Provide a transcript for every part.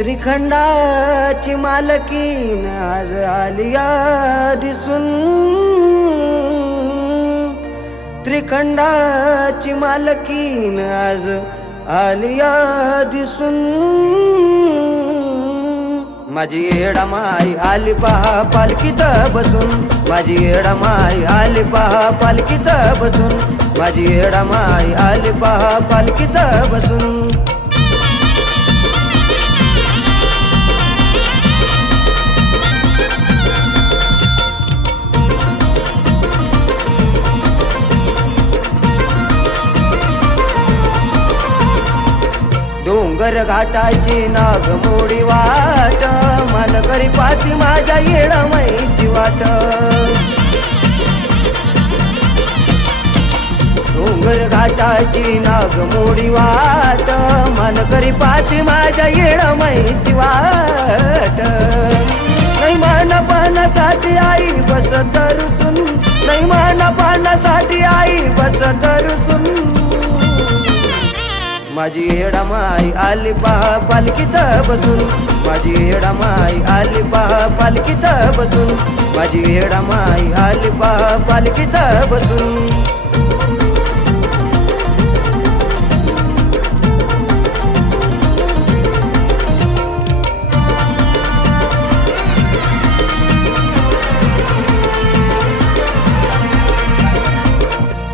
त्रिखंडाची मालकीन आज आलिया दिसून, त्रिखंडाची मालकीन आज आलिया दिसून. माझी येडामाई आली पहा पालखीत बसून, माझी येडामाई आली पहा पालखीत बसून, माझी येडामाई आली पहा पालखीत बसून. डोंगर घाटाची नागमोडी वाट, मन करी पाती माझ्या येडामाईची वाट. डोंगर घाटाची नागमोडी वाट, मन करी पाती माझ्या येडामाईची वाट. नाही मान पाण्यासाठी आई बस दरसून, नाही मान पाण्यासाठी आई बस दरसून. माझी येडामाई आली पहा पालखीत बसून, माझी येडामाई आली पहा पालखीत बसून, माझी येडामाई आली पहा पालखीत बसून.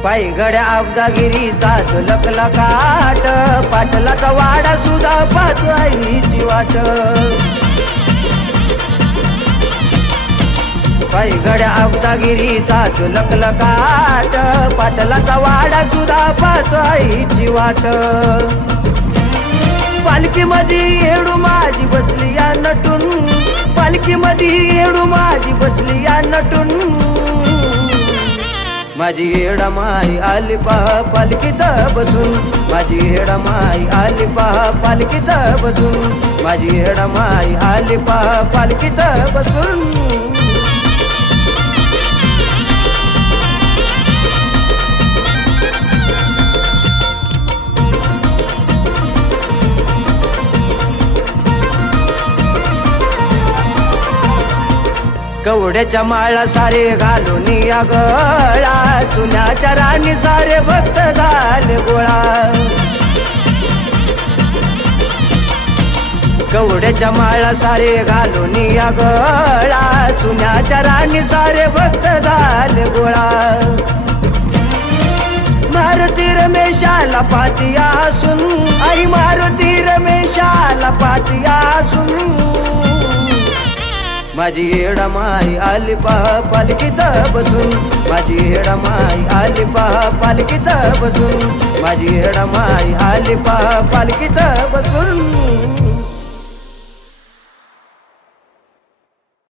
पायगड्या अब्दागिरीचा झलकला काट, पाटलाचा वाडा सुद्धा पाहतो आईची वाट. पायगड्या अब्दागिरीचा झलकला काट, पाटलाचा वाडा सुद्धा पाहतो आईची वाट. पालखीमध्ये येडू माझी बसली या नटून, पालखीमध्ये येडू माझी बसली या नटून. माझी येडामाई आली पहा पालखीत बसून, माझी येडामाई आली पहा पालखीत बसून, माझी येडामाई आली पहा पालखीत बसून. कवड्याच्या माळा सारे घालून या गळा, चुन्याच्या राणी सारे भक्त झाले गोळा. कवड्याच्या माळा सारे घालून या गळा, चुन्याच्या राणी सारे भक्त झाले गोळा. मारुती रमेशाला पातिया असून, आई मारुती रमेशाला पातिया असून. माझी येडामाई आली पहा पालखीत बसून, माझी येडामाई आली पहा पालखीत बसून, माझी येडामाई आली पहा पालखीत बसून.